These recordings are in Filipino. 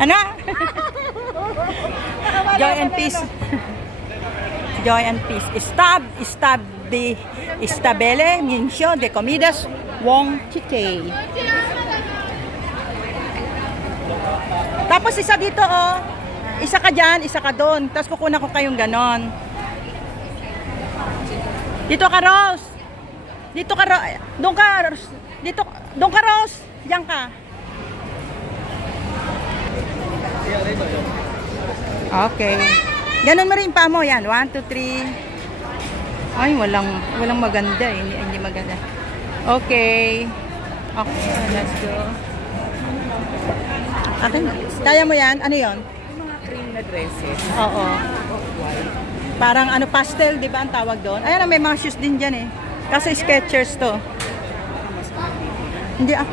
Ano? Joy and peace. Joy and peace. Estabele Mincio de Comidas Wong Chite. Tapos isa dito, oh. Isa ka dyan, isa ka doon. Tapos kukunan ko kayong ganon. Dito ka, Rose. Dito ka, doon ka, dito, doon ka, Rose. Diyan ka. Okay. Ganon mo rin pa mo. Yan. 1, 2, 3. Ay, walang maganda eh. Hindi maganda. Okay. Okay, let's go. Okay. Kaya mo yan? Ano yon? Mga cream na dresses. Oo. Parang ano, pastel, di ba ang tawag doon? Ayan, may mga shoes din dyan eh. Kasi Skechers to. Hindi ah.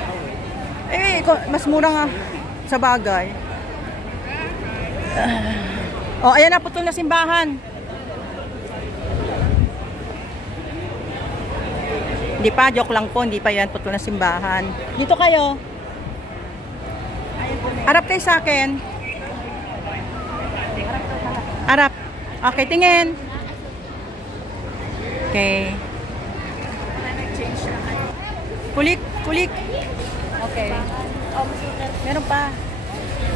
Eh, mas mura nga sa bagay. Oh, ayan na, putol na simbahan. Hindi pa, joke lang po. Hindi pa yan, putol na simbahan. Dito kayo. Harap kayo sa akin. Harap. Okay, tingin. Okay. Kulik, kulik. Okay. Meron pa.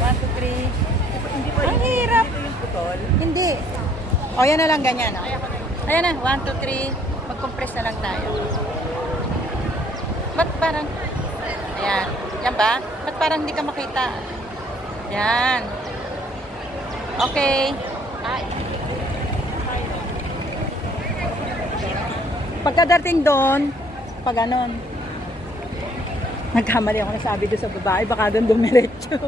1, 2, 3. Ang hirap. Hindi. O, yan na lang, ganyan. Ayan na, 1, 2, 3. Mag-compress na lang tayo. Ba't parang... Ayan. Yan ba? Ba't parang hindi ka makita? Yan. Okay. Pagkadating doon, pag ganon. Nagkamali ako nasabi doon sa babae, baka doon dumiretso.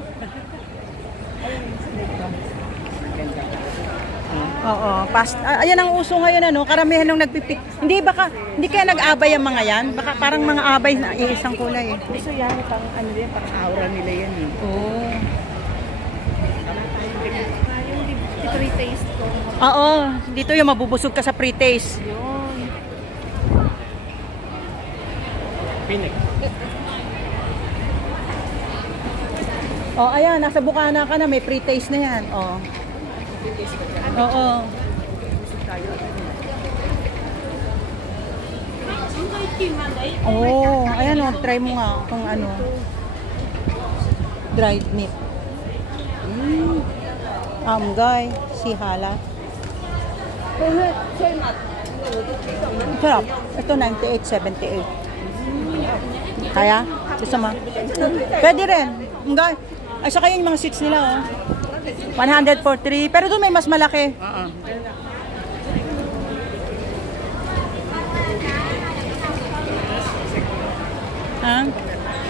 Oo, ayan ang uso ngayon, ano, karamihan nung nagpipik. Hindi kaya nag-abay ang mga yan? Baka parang mga abay na isang kulay eh. Gusto yan, pang ano yan, pang aura nila yan eh. Oo. Yung pre-taste ko. Oo, dito yung mabubusog ka sa pre-taste. Yun. Pinik. Oh, ayan, nasa Bukana ka na, may pre-taste na yan. Oh. Oo. Oh, ayan oh, try mo nga kung ano. Dried meat. Guy, si Hala. Sarap. Ito 98.78. Kaya? Gusto mo? Pwede rin. Guy. Ay, saka yung mga seats nila oh. 143. Pero doon may mas malaki.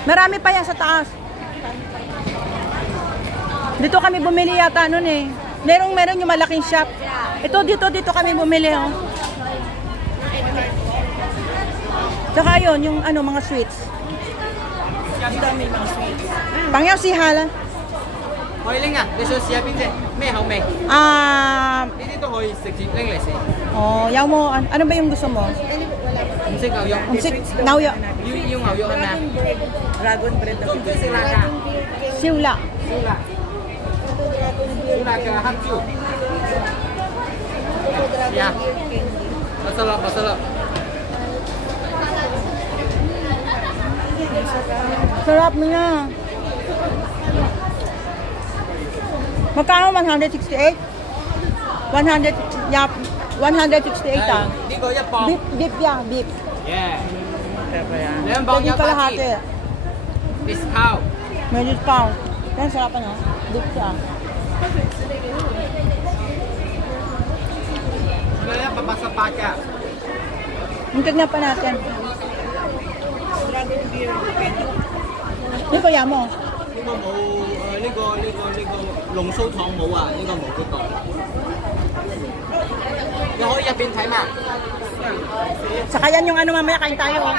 Marami pa yan sa taas. Dito kami bumili yata noon eh. Meron yung malaking shop. Ito dito kami bumili oh. Saka yun, yung ano, mga sweets. Dito may mga sweets. Pangyaw si Hala. 可以拎啊！你想試下邊隻？咩口味？呢啲都可以直接拎嚟食。Oh, yaw mo. Ano ba yung gusto mo?唔識牛肉。唔識牛肉。要牛肉係咪啊？ Dragon bread. 中唔中意食辣㗎？燒辣。燒辣。燒辣嘅黑椒。試下。Masarap. Sarap niya. Magkano 168? 100, yeah, 168 ah. 呢個一磅。Beef yan, beef. Yeah。 Pwede 2磅有kalahati. 8折。Discount。 May discount. Yan, sarap ano? Beef siya. Kaya papasa-pa ka. Tignan pa natin. Ano kaya mo? 呢個冇呢個龍鬚糖冇啊，呢個冇呢個。你可以入邊睇嘛。Saka yan yung ano mamaya kain tayo. Oh.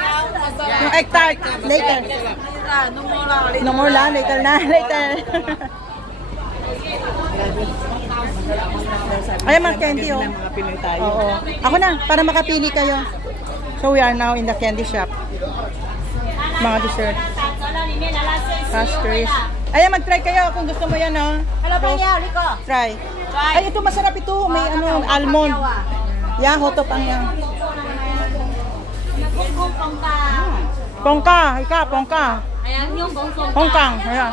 Yung egg tart. Later. No more lang. Later na. Later. Ayan mga candy oh. Oo. Ako na. Para makapili kayo. So we are now in the candy shop. Mga dessert. Pastries. Ayan, mag-try kayo kung gusto mo yan, oh. Hello, Pangyaw, Rico. Try. Ay, ito masarap ito. May ano, almond. Yeah, hoto pang yan. Pongka, ika, pongka. Pongkang, ayan.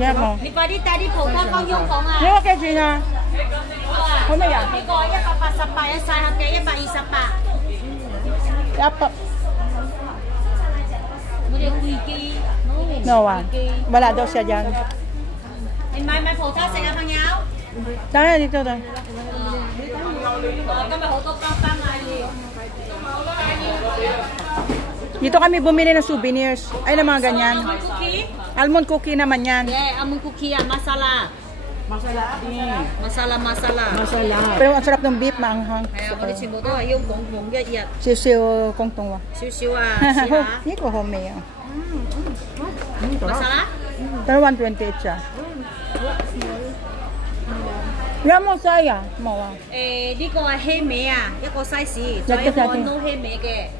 Yeah, mo. Yung okay, Gina. Ano yan? Yapa. No, wala daw siya dyan. Tara, dito daw. Dito kami bumili ng souvenirs. Ay, na mga ganyan. Almond cookie naman yan. Yeah, almond cookie yan, masala. Masala. Masala. Pero ang sarap ng beef, maanghang. Kaya ko rin mo to, yung gong ya ya. Sisiw kong tungwa. Siu ah, Hindi ko homey. masala? Pero 128 siya. Yan mo saya. Mawa. Di ko黑莓啊，一個 size， 仲有一個 no 黑莓嘅。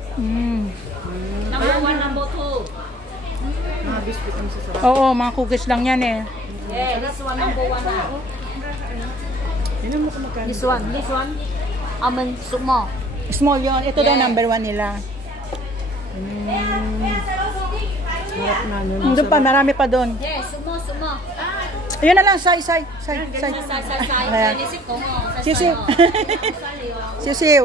Number 1, number 2。 Mga biscuit ang sasarap. Oo, mga cookies lang yan eh. Yeah, this one number 1 ah. Yun mo kung magkano. This one. Almond sumo. Small yun. Ito daw number 1 nila. Harap na nun. Doon pa, marami pa doon. Yeah, sumo. Ayun na lang, say. Sai. Ayan. This is komo. Sisiw. Sisiw.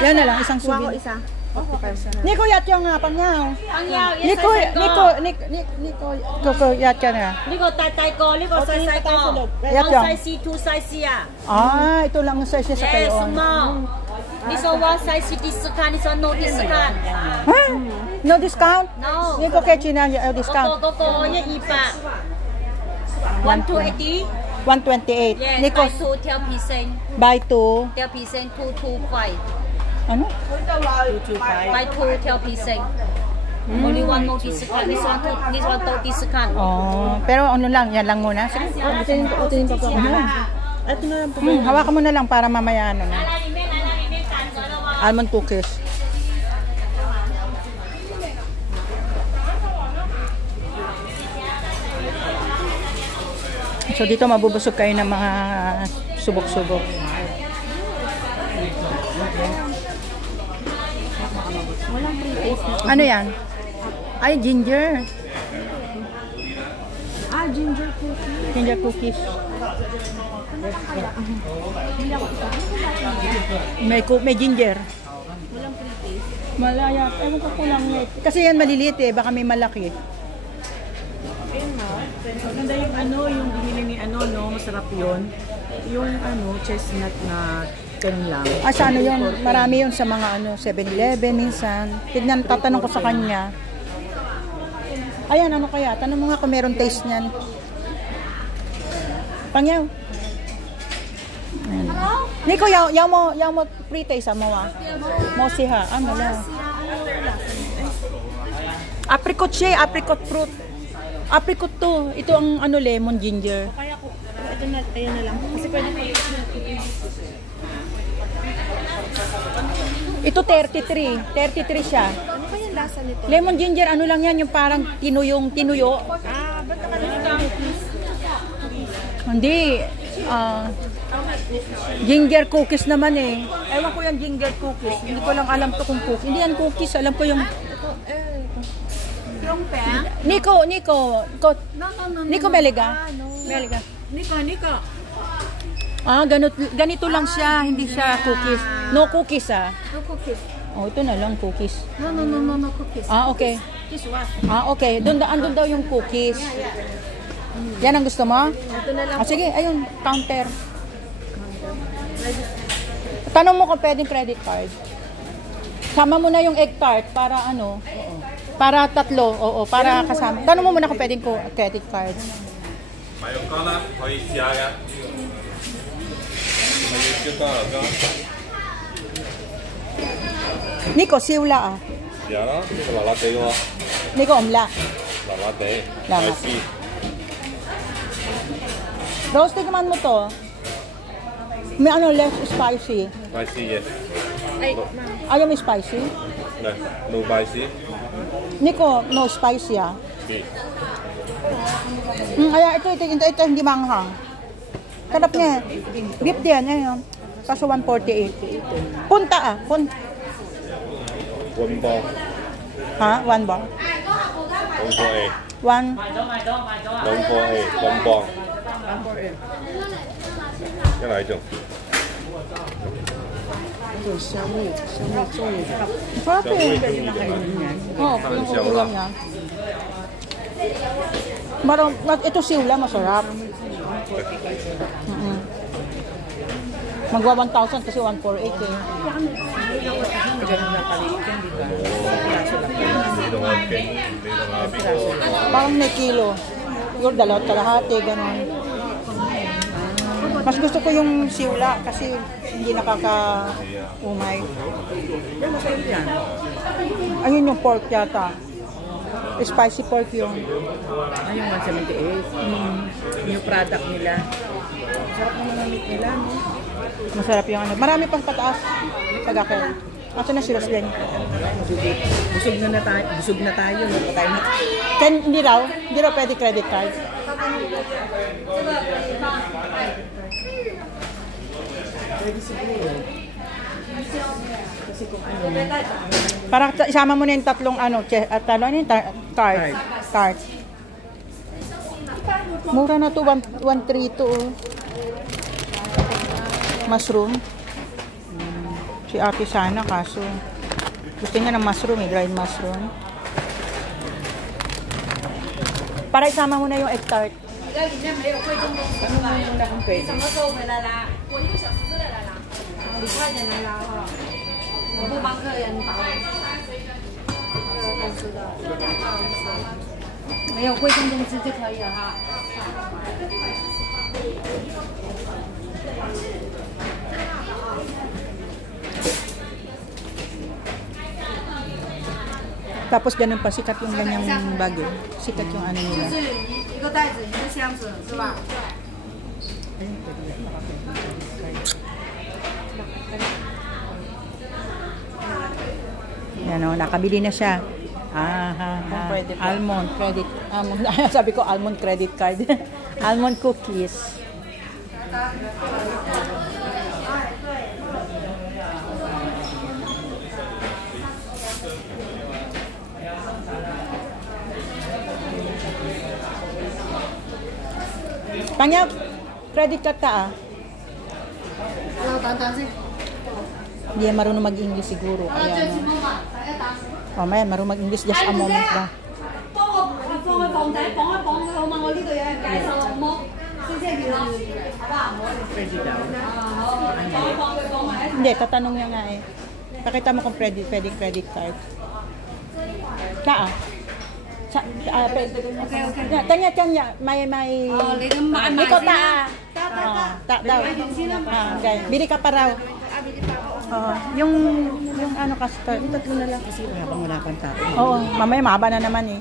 Yan na lang, isang souvenir. Niko yat yung pangyaw. Niko yat ka na. 呢個大個，呢個細個。 Yat One yung. size 2 size 啊。 Ah, ito lang ang size niya sa Yeah, kayo. small. This one size discount, this one no discount. Huh? No discount? No. Niko kay China discount. 嗰個120 180 128. Yes, Niko, buy buy 2 10%. two. 10% 225. Ano? Buy 2 10%. Only one no discount. This one no discount. Oh, pero ano lang, yan lang muna. Sige. Ito na lang po. Hawakan mo na lang para mamaya ano na. Almond cookies. So dito mabubusog kayo ng mga subok-subok. Ano yan? Ay, ginger. Ginger cookie. Ginger cookies. May ginger. Malaya. Ewan ko kulang eh. Kasi yan maliliit eh. Baka may malaki. Maganda yung yung binili ni no, masarap yun. Yung chestnut na ganun lang. Ah, sa ano yun? Marami yun sa mga 7-Eleven minsan. Tignan, tatanong ko sa kanya. Ayan, ano kaya? Tanong mo nga kung meron taste niyan. Pangyaw. Ayan. Nico, yaw mo pre-taste mo ah. Mo siya. Ano lang. Apricot siya, apricot fruit. Apricot to. Ito ang lemon ginger. Kaya ko, ito na, ayan na lang. Kasi pwede ko Ito 33. 33 siya. Ano kaya yung lasa nito? Lemon ginger, ano lang yan, yung parang tinuyo. Ba't nakalito? Hindi. Ginger cookies naman eh. Ewan ko yung ginger cookies. Hindi ko lang alam to kung cookies. Hindi yan cookies. Alam ko yung... Yung pen? Nico. No. Nico Meliga. Meliga. Nico. Ah, ganito lang siya. Hindi siya cookies. No cookies ah. No cookies. Oh, ito na lang cookies. No cookies. Ah, okay. This one. Ah, okay. Andun daw yung cookies. Yan ang gusto mo? Ito na lang. Ah, sige, ayun, counter. Tanong mo kung pwedeng credit card. Sama mo na yung egg tart para para tatlo. Oo, para kasama. Tanong mo muna kung pwedeng credit card. Mayroon ka na, may siyaga. May ito talaga. Nico, siwla ah. Siyaga? Lalate yo. Nico, omla. Lalate. Lama. Spicy. Rose, tigman mo to. May less spicy. Spicy, yes. Ayaw mo spicy? 네, no spicy. Nico, no spicy ah. 네. Ito hindi manghang. Sarap niya. Beef din, ayun. Kaso 148. Punta ah. 원봉. Ha? One bar? 원봉에. One? 원봉에. 원봉. cái này chưa? Ito, sawi. Sawi. Sarap eh. Oo, Parang yung siya ulam wala. niya. Ito siwla, masarap. Magwa 1,000 kasi 148 eh. Dito nga ken, dito nga biko. Parang may kilo. Yung dalawat kalahati, gano'n. Mas gusto ko yung siwla kasi hindi nakaka-umay. Ayun yung pork yata. Spicy pork yung. Yung 178. Yung product nila. Sarap naman ang meat nila, no? Masarap yung ano. Marami pang pataas. Pag-akit. Ato na si Roslyn. Busog na tayo. Hindi raw pwede credit card. Pwede siguro. Kasi kung ano. Para isama mo na yung tatlong card. Mura na to, 132. Mushroom. Si ate sana kaso gusto niya ng mushroom dried mushroom. Para isama mo na yung egg tart. Ano mo muna kung pwede? Tapos ganun pa, sikat yung ganyang bagyo. Sikat yung ano nila. Yan o, nakabili na siya. Almond credit. Sabi ko almond credit card. Almond cookies. Tanya, credit card ka ah. Hindi yan marunong mag-English siguro. Kaya may marunong mag-English just a moment ba? Hindi, tatanong niya nga eh. Pakita mo kung pwede credit card. Ka ah. Tanya, may ikaw daw. Bili ka pa raw. Yung ano custard. Tatlo na lang kasi wala pang tao. Oo, mamaya mahaba na naman eh.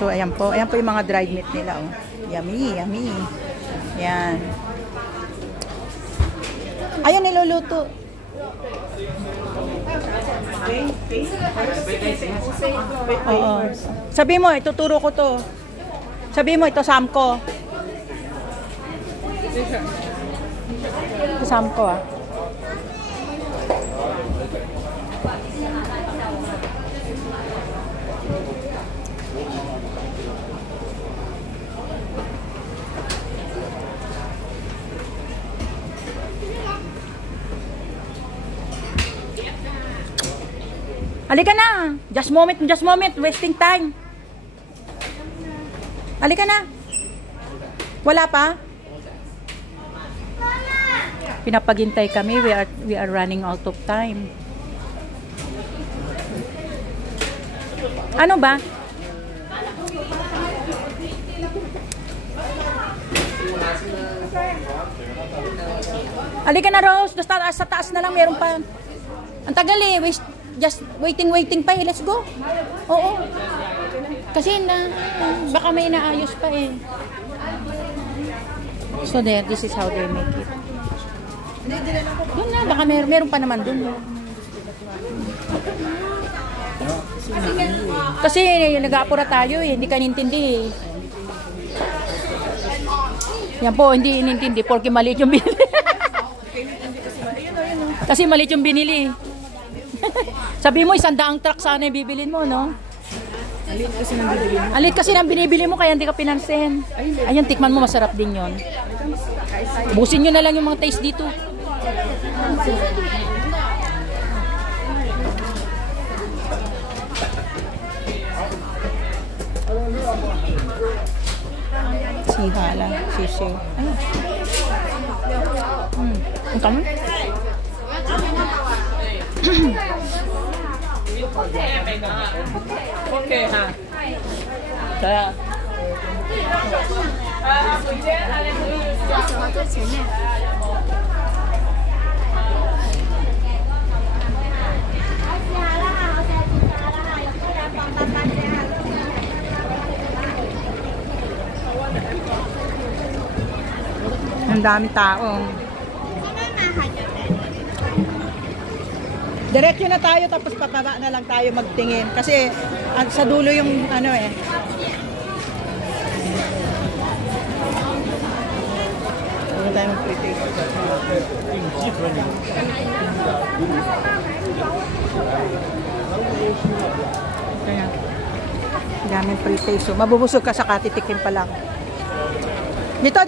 So ayan po yung mga dried meat nila oh. Yummy. Yan. Ayun niluluto. Oo. Sabi mo, ituturo ko to. Sabi mo, ito Samko. Ito Samko ah. Halika na. Just moment. Wasting time. Halika na. Wala pa? Pinapaghintay kami. We are running out of time. Ano ba? Halika na, Rose. Sa taas na lang meron pa. Ang tagal eh. Just waiting pa eh. Let's go. Oo. Kasi baka may naayos pa eh. So there, this is how they make it. Doon na, baka meron pa naman doon. Kasi nag-aapura tayo eh, hindi ka nintindi eh. Yan po, hindi inintindi porque maliit yung binili. Kasi maliit yung binili. Sabi mo, 100 truck sana yung bibilin mo, no? Alit kasi nang binibili mo kaya hindi ka pinansin. Ayun, tikman mo, masarap din yon. Busin nyo na lang yung mga taste dito. Sihala, sisiw. Ayun. Ang kamo? Okay ha. Kaya. Ang dami tao. Diretso na tayo tapos papaba na lang tayo magtingin kasi sa dulo yung ano eh. Ano tayo mag-pretake? Kaya daming pretake. So mabubusog ka sa katitikim pa lang. Dito.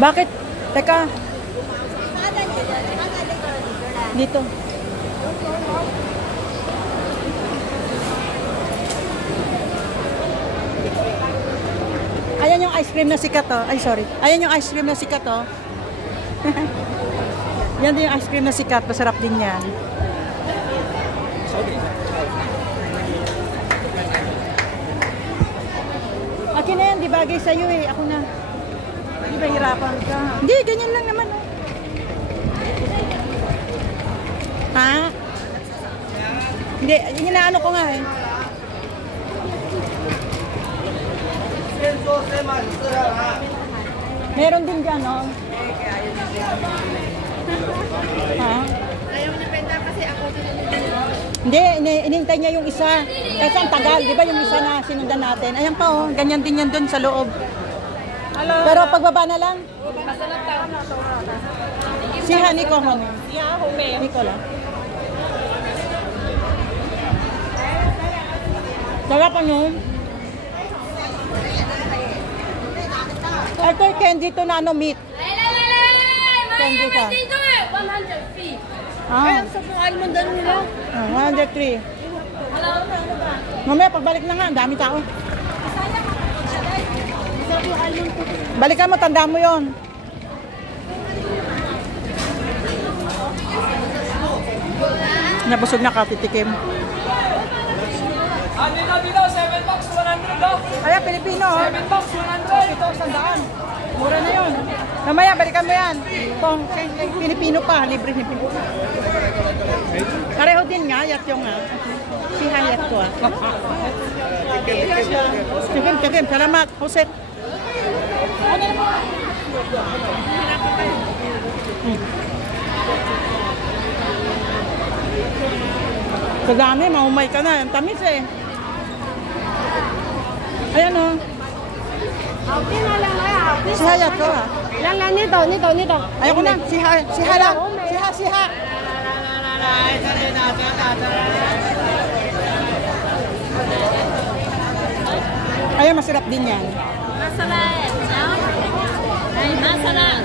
Bakit? Teka. Dito. Ayan yung ice cream na sikat to. Ay, sorry. Ayan yung ice cream na sikat to. Yan din yung ice cream na sikat. Masarap din yan. Akin na yan. Di bagay sa'yo eh. Ako na. Di ba hirapan ka? Hindi, ganyan lang naman. Ha? Hindi, hinaano ko nga eh. Meron din dyan, no? Ha? Ayaw niya benta kasi ako Hindi, inintay niya yung isa. Kasi ang tagal, di ba yung isa na sinundan natin? Ayan pa, oh. Ganyan din yan dun sa loob. Pero pagbaba na lang. Si Nico, Nico lang. Sarap ano? Ito yung candy to nano meat. Candy ka. 100 feet. Ah. Sa mga almondan nila. 103. Mamaya pagbalik na nga, ang dami tao. Balikan mo, tanda mo yon. Nabusog na katitikim. Dito, 7 bucks, 100 daw. Ayan, Pilipino. 7 bucks, 100. Ito, 100. Mura na yun. Mamaya, balikan mo yan. Kung Pilipino pa, libre ni Pilipino. Pareho din nga, yat yung nga. Si Hayat ko ah. Tikim. Salamat. Huset. Sa dami, mahumay ka na. Ang tamis eh. Ayan o. Si Hayat ko ah. Lang, nito. Ayoko na. Si Ha lang. Si Ha. Ayun, masarap din yan. Masarap. Ay, masarap.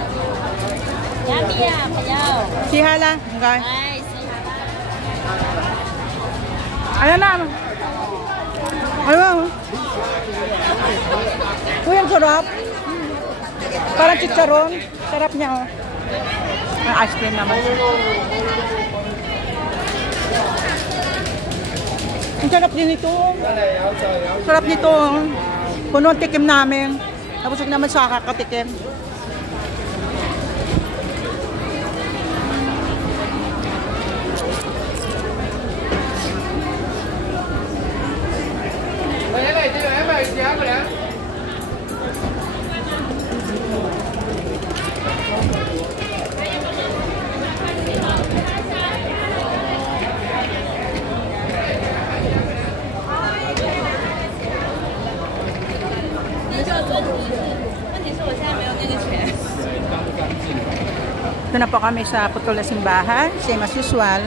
Yummy ya, kayaw. Si Ha lang. Okay. Ay, siya. Ayan na. Ayun. Uy, ang sarap. Parang chicharon. Sarap niya oh. Ang ice cream naman. Ang sarap din ito. Sarap nito. Puno ang tikim namin. Tapos naman sa kakatikim. na po kami sa putol na simbahan. Same as usual.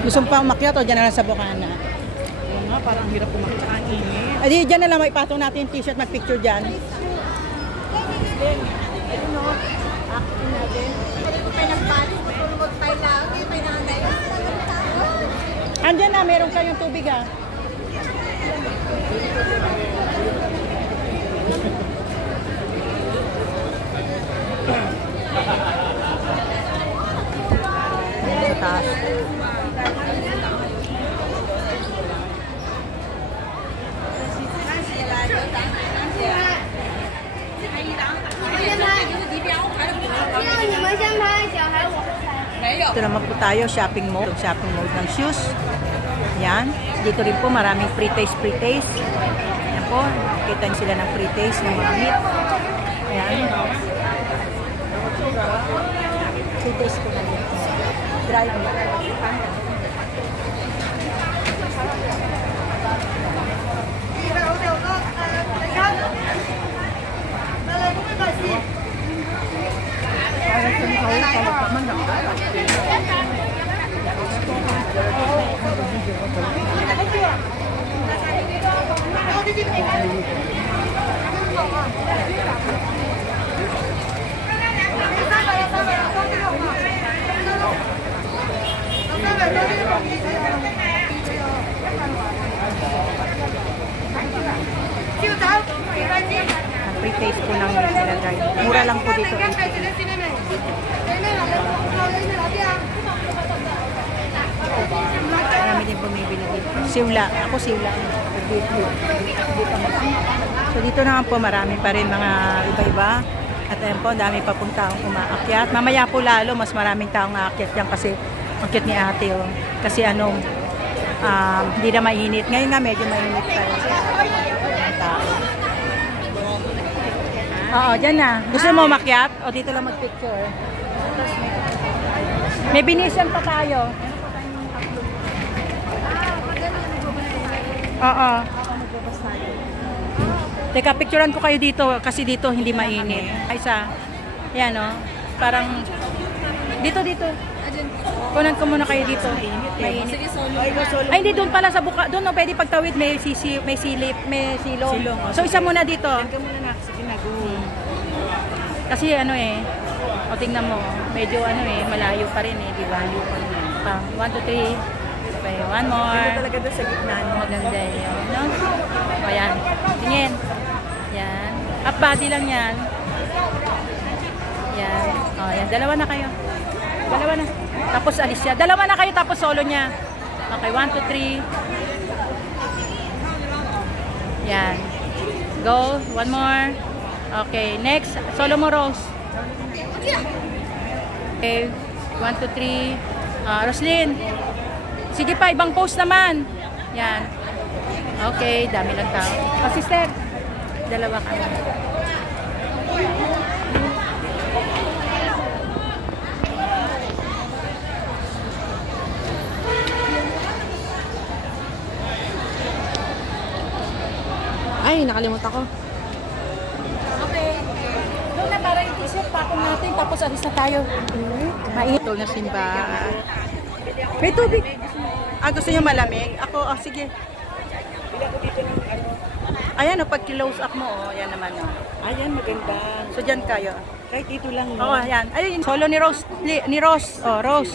Gusto mo pa umakyat o dyan na lang sa bukana? Oo nga, parang hirap umakyat. Ang init. Adi, dyan na lang maipatong natin yung t-shirt, mag-picture dyan. Andyan na, meron kayong tubig ha. Sa taas. Ito naman po tayo, shopping mode ng shoes. Yan. Dito rin po maraming pre-taste. Yan po, kita nyo sila ng pre-taste ng mga meat. Yan. Pre-taste po na dito. Dry meat. Pre-taste po ng sila guys. Mura lang po dito. Marami din bumibili dito. Siwla. Ako siwla. So dito naman po marami pa rin mga iba-iba. At ayun po, dami pa pong taong umaakyat. Mamaya po lalo, mas maraming taong aakyat dyan kasi akyat ni ate. Oh. Kasi hindi na mainit. Ngayon nga medyo mainit pa rin. Oo, dyan na. Gusto mo umakyat? O dito lang mag-picture? May binisyan pa tayo. Oo. Teka, picturean ko kayo dito kasi dito hindi mainit. Isa. Yan o. Parang dito. Kunan ko muna kayo dito. Mainit. Ay, hindi doon pala sa buka. Doon pwede pagtawid may silip, may silong. So isa muna dito. Kasi o tingnan mo, medyo malayo pa rin di ba? 1, 2, 3. Okay, one more. Ito talaga doon sa gitna. Maganda yun, no? O yan, tingin. Yan. Up body lang yan. Yan. O yan, dalawa na kayo. Dalawa na. Tapos alis siya. Dalawa na kayo tapos solo niya. Okay, 1, 2, 3. Yan. Go, one more. Okay, next. Solo mo, Rose. Okay, 1, 2, 3. Roslyn. Sige pa, ibang post naman. Yan. Okay, dami lang tao. Sister, dalawa ka. Ay, nakalimutan ko. Okay. Doon na para yung t-shirt, pakong natin, tapos alis na tayo. Maitol na simbahan. May tubig. Gusto niyo malamig? Ako, sige. Ayan, pag close up mo, yan naman. Ayan, maganda. So, dyan kayo. Kahit dito lang. Oo, ayan. Ayun, solo ni Rose. Rose.